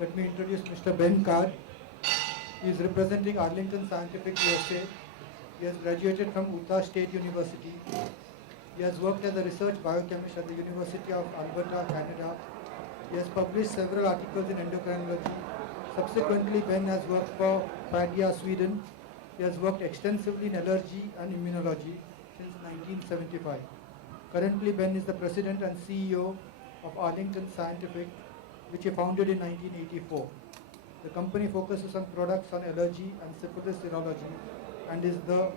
Let me introduce Mr. Ben Carr. He is representing Arlington Scientific USA. He has graduated from Utah State University. He has worked as a research biochemist at the University of Alberta, Canada. He has published several articles in endocrinology. Subsequently, Ben has worked for Padia, Sweden. He has worked extensively in allergy and immunology since 1975. Currently, Ben is the president and CEO of Arlington Scientific, which he founded in 1984. The company focuses on products on allergy and syphilis serology and is the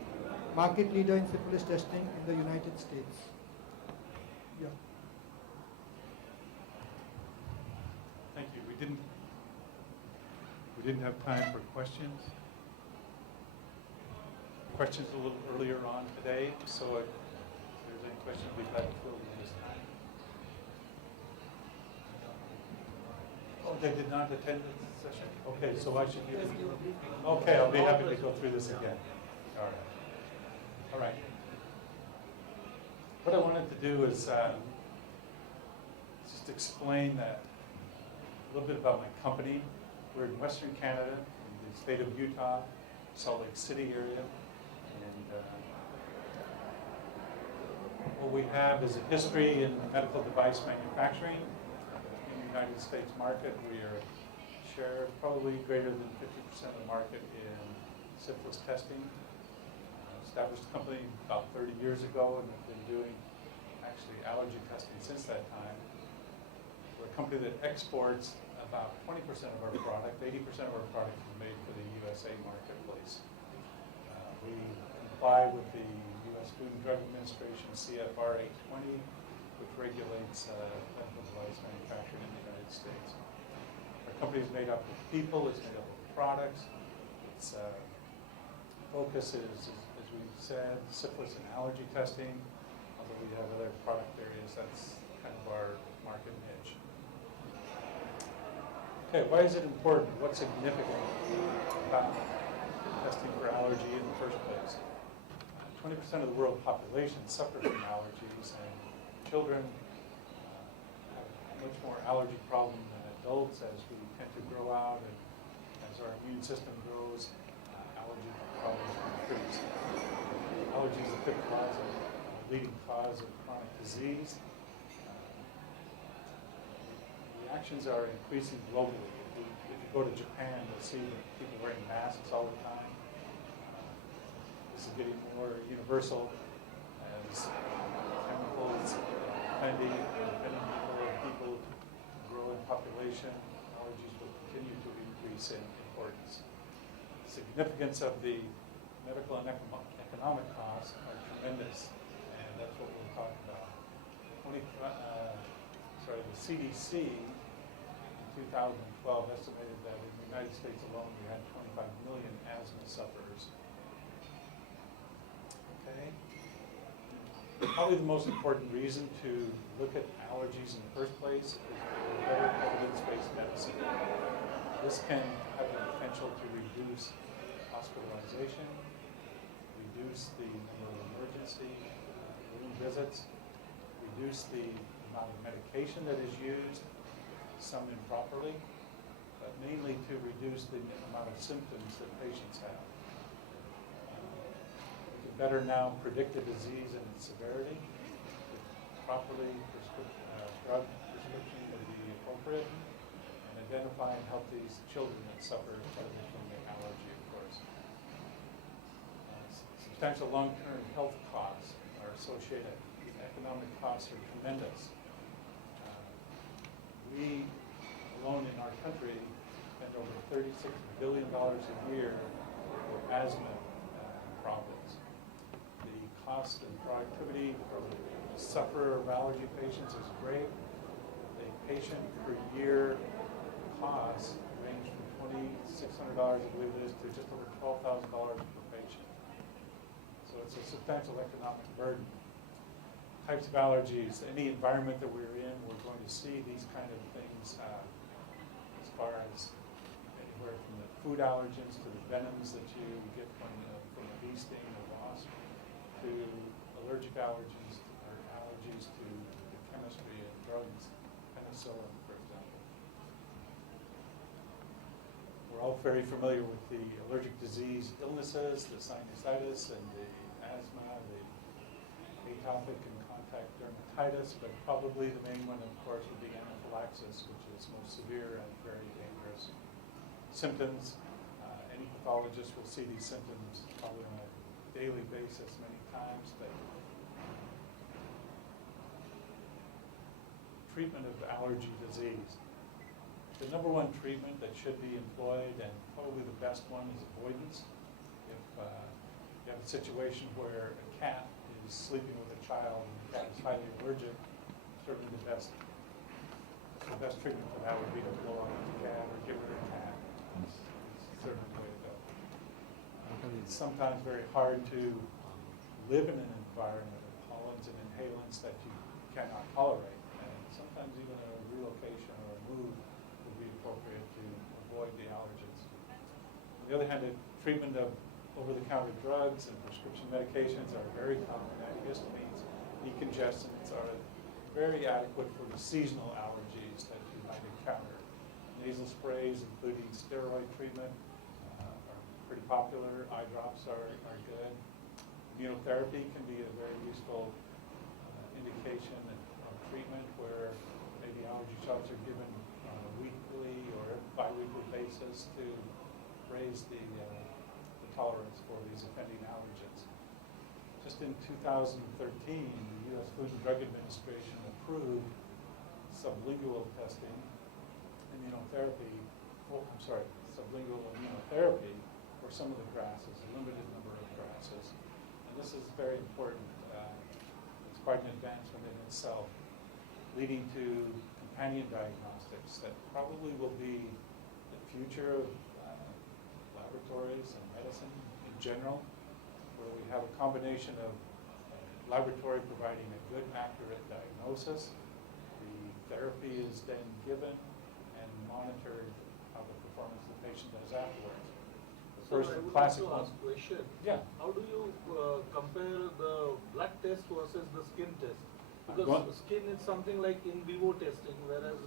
market leader in syphilis testing in the United States. Yeah. Thank you. We didn't have time for questions. Questions a little earlier on today, so if there's any questions, we'd like to fill in this time. Oh, they did not attend the session? Okay, so I should give it. Okay, I'll be happy to go through this again. All right. All right. What I wanted to do is just explain that a little bit about my company. We're in Western Canada, in the state of Utah, Salt Lake City area. And what we have is a history in medical device manufacturing in the United States market. We are share probably greater than 50% of the market in syphilis testing. Established the company about 30 years ago and have been doing actually allergy testing since that time. We're a company that exports about 20% of our product. 80% of our product is made for the USA marketplace. We comply with the U.S. Food and Drug Administration CFR 820, which regulates medical device manufacturing in the United States. Our company is made up of people, it's made up of products. Its focus is, as we said, syphilis and allergy testing. Although we have other product areas, that's kind of our market niche. Okay, why is it important? What's significant about testing for allergy in the first place? 20% of the world population suffers from allergies, and children have a much more allergy problem than adults as we tend to grow out and as our immune system grows, allergy problems increase. Allergy is the leading cause of chronic disease. Reactions are increasing globally. If you go to Japan, you'll see that people wearing masks all the time. This is getting more universal as chemicals plenty, depending on people grow in population. Allergies will continue to increase in importance. The significance of the medical and economic costs are tremendous, and that's what we'll talk about. The CDC in 2012 estimated that in the United States alone we had 25 million asthma sufferers. Okay. Probably the most important reason to look at allergies in the first place is for better evidence-based medicine. This can have the potential to reduce hospitalization, reduce the number of emergency room visits, reduce the amount of medication that is used, some improperly, but mainly to reduce the amount of symptoms that patients have. We can better now predict the disease and its severity. Properly drug prescription would be appropriate, and identify and help these children that suffer from the allergy, of course. Substantial long-term health costs are associated. The economic costs are tremendous. We, alone in our country, spend over $36 billion a year for asthma problems. The cost and productivity for the sufferer of allergy patients is great. The patient per year costs range from $2,600, I believe it is, to just over $12,000 per patient. So it's a substantial economic burden. Types of allergies, any environment that we're in, we're going to see these kind of things as far as anywhere from the food allergens to the venoms that you get from a bee sting or wasp, to allergic allergies or allergies to the chemistry and drugs, penicillin, for example. We're all very familiar with the allergic disease illnesses, the sinusitis and the asthma, the atopic and contact dermatitis, but probably the main one, of course, would be anaphylaxis, which is most severe and very dangerous. Symptoms, any pathologist will see these symptoms probably on a daily basis many times, but treatment of allergy disease. The number one treatment that should be employed, and probably the best one, is avoidance. If you have a situation where a cat is sleeping with a child and the cat is highly allergic, certainly the best treatment for that would be to blow off the cat or get rid of the cat. It's certainly the way to go. It's sometimes very hard to live in an environment of pollens and inhalants that you cannot tolerate, and sometimes even a relocation or a move would be appropriate to avoid the allergens. On the other hand, the treatment of over-the-counter drugs and prescription medications are very common. Antihistamines, decongestants are very adequate for the seasonal allergies that you might encounter. Nasal sprays, including steroid treatment, are pretty popular. Eye drops are good. Immunotherapy can be a very useful indication of treatment where maybe allergy shots are given on a weekly or bi-weekly basis to raise the tolerance for these offending allergens. Just in 2013, the U.S. Food and Drug Administration approved sublingual testing, sublingual immunotherapy for some of the grasses, a limited number of grasses. And this is very important. It's quite an advancement in itself, leading to companion diagnostics that probably will be the future of laboratories and medicine in general, where we have a combination of laboratory providing a good, accurate diagnosis. The therapy is then given and monitored how the performance of the patient does afterwards. The So first I would like classic to one. ask a question. Yeah. How do you compare the blood test versus the skin test? Go on. Because skin is something like in vivo testing, whereas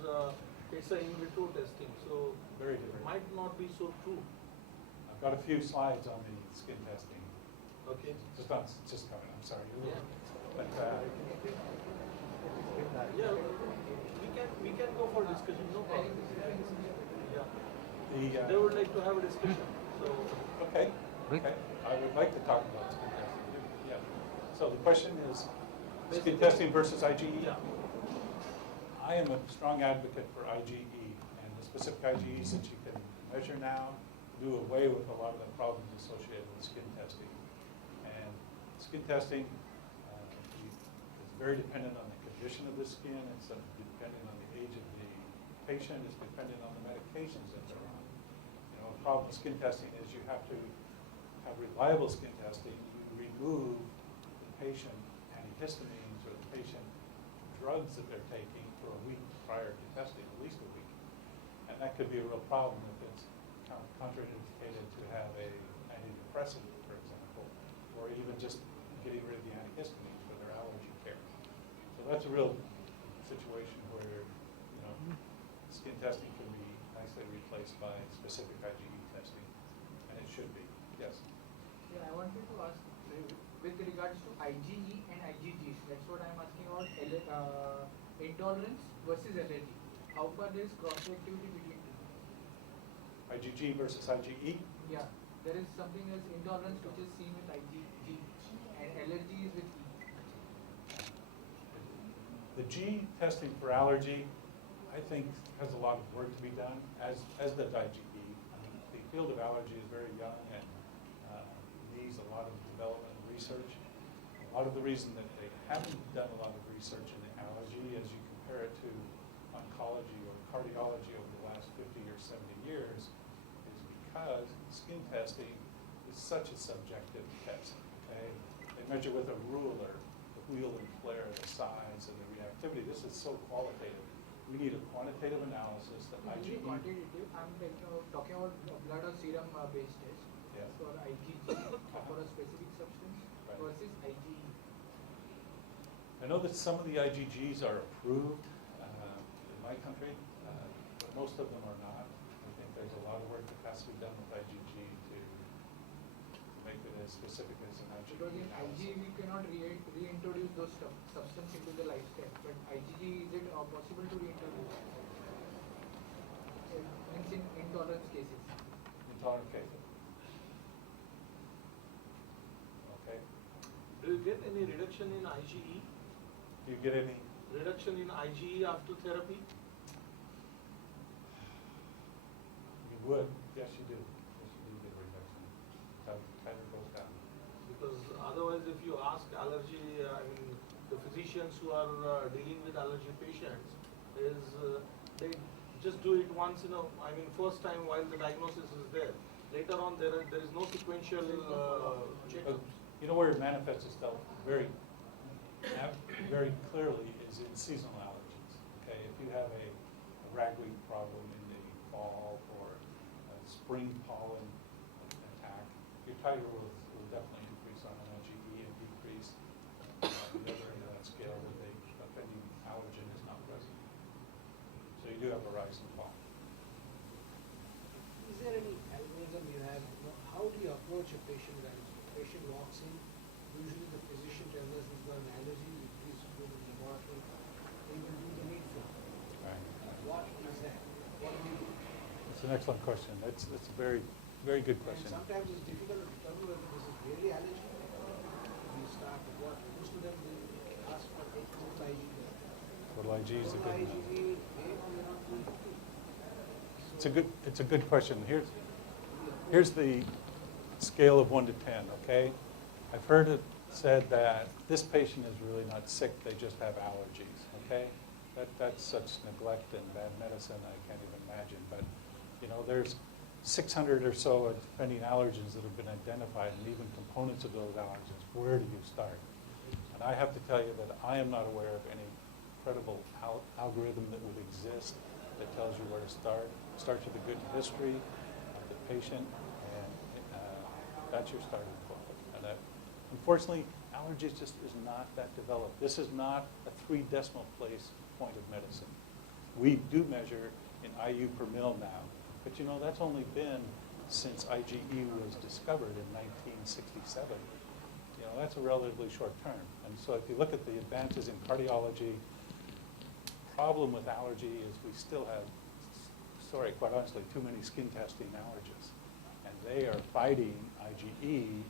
it's an in vitro testing. So Very it different. might not be so true. I've got a few slides on the skin testing. Okay. Just coming, I'm sorry. Yeah. But, Yeah, we can go for discussion, no problem. Yeah. They would like to have a discussion, so. Okay, okay. I would like to talk about skin testing. Yeah. So the question is, skin testing versus IgE? Yeah. I am a strong advocate for IgE, and the specific IgEs that you can measure now do away with a lot of the problems associated with skin testing. And skin testing is very dependent on the condition of the skin, it's dependent on the age of the patient, it's dependent on the medications that they're on. You know, a problem with skin testing is you have to have reliable skin testing. You remove the patient antihistamines or the patient drugs that they're taking for a week prior to testing, at least a week. And that could be a real problem if it's contraindicated to have a antidepressant, for example, or even just getting rid of the antihistamines for their allergy care. So that's a real situation where, you know, skin testing can be nicely replaced by specific IgE testing, and it should be. Yes. Yeah, I wanted to ask with regards to IgE and IgGs. That's what I'm asking about intolerance versus allergy. How far there is cross-reactivity between them? IgG versus IgE. Yeah, there is something as intolerance which is seen with IgG and allergy is with E. The G testing for allergy, I think, has a lot of work to be done, as does IgE. I mean, the field of allergy is very young and needs a lot of development and research. A lot of the reason that they haven't done a lot of research in the allergy, as you compare it to oncology or cardiology over the last 50 or 70 years, is because skin testing is such a subjective test. Okay? They measure with a ruler the wheel and flare, the size and the reactivity. This is so qualitative. We need a quantitative analysis that Usually IgE. quantitative, I'm talking about blood or serum based test Yes. for IgG for a specific substance Right. versus IgE. I know that some of the IgGs are approved in my country, but most of them are not. I think there's a lot of work that has has to be done with IgG to make it as specific as an IgG Because in analysis. IgE we cannot reintroduce those substance into the lifestyle. But IgG, is it possible to reintroduce? Means in intolerance cases. Intolerant cases. Okay. Do you get any reduction in IgE? Do you get any? Reduction in IgE after therapy? You would. Yes, you do. Yes, you do get a reduction. Titer goes down. Because otherwise, if you ask allergy, the physicians who are dealing with allergy patients, they just do it once first time while the diagnosis is there. Later on, there is no sequential checkups. You know where it manifests itself very clearly is in seasonal allergies. Okay, if you have a ragweed problem in the fall or a spring pollen attack, your titer will definitely increase on an IgE and decrease the other end of that scale with a offending allergen is not present. So you do have a rise and fall. Is there any algorithm you have? How do you approach a patient when a patient walks in? Usually the physician tells us he's got an allergy, please go to the laboratory. They will do the needful. Right. What is that? What do we do? It's an excellent question. It's a very, very good And question. sometimes it's difficult to determine whether this is really allergy. We start with what? Most of them will ask for a total IgE. Total IgE is a Total good IgE, one. may not be. It's a good question. Here's the scale of 1 to 10, okay? I've heard it said that this patient is really not sick, they just have allergies, okay? That's such neglect and bad medicine, I can't even imagine. But, there's 600 or so offending allergens that have been identified and even components of those allergens. Where do you start? And I have to tell you that I am not aware of any credible algorithm that would exist that tells you where to start. Starts with a good history of the patient, and that's your starting point. And unfortunately, allergies just is not that developed. This is not a 3 decimal place point of medicine. We do measure in IU per mil now, but that's only been since IgE was discovered in 1967. That's a relatively short term. And so if you look at the advances in cardiology, problem with allergy is we still have, quite honestly, too many skin testing allergists. And they are fighting IgE,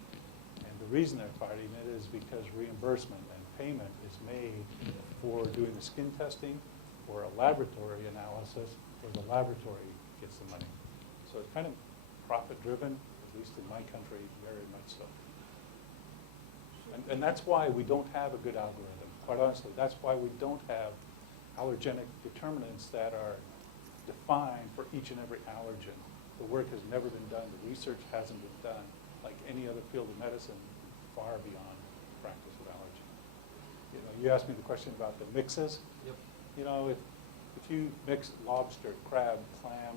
and the reason they're fighting it is because reimbursement and payment is made for doing the skin testing or a laboratory analysis where the laboratory gets the money. So it's kind of profit-driven, at least in my country, very much so. And that's why we don't have a good algorithm. Quite honestly, that's why we don't have allergenic determinants that are defined for each and every allergen. The work has never been done. The research hasn't been done. Like any other field of medicine, far beyond practice of allergy. You asked me the question about the mixes. Yep. If you mix lobster, crab, clam,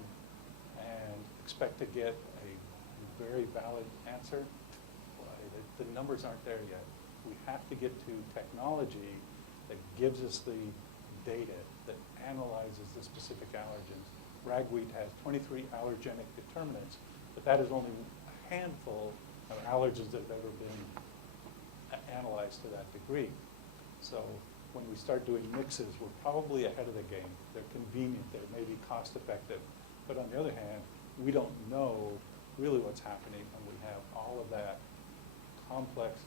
and expect to get a very valid answer, the numbers aren't there yet. We have to get to technology that gives us the data that analyzes the specific allergens. Ragweed has 23 allergenic determinants, but that is only a handful of allergens that have ever been analyzed to that degree. So when we start doing mixes, we're probably ahead of the game. They're convenient, they may be cost effective, but on the other hand, we don't know really what's happening when we have all of that complex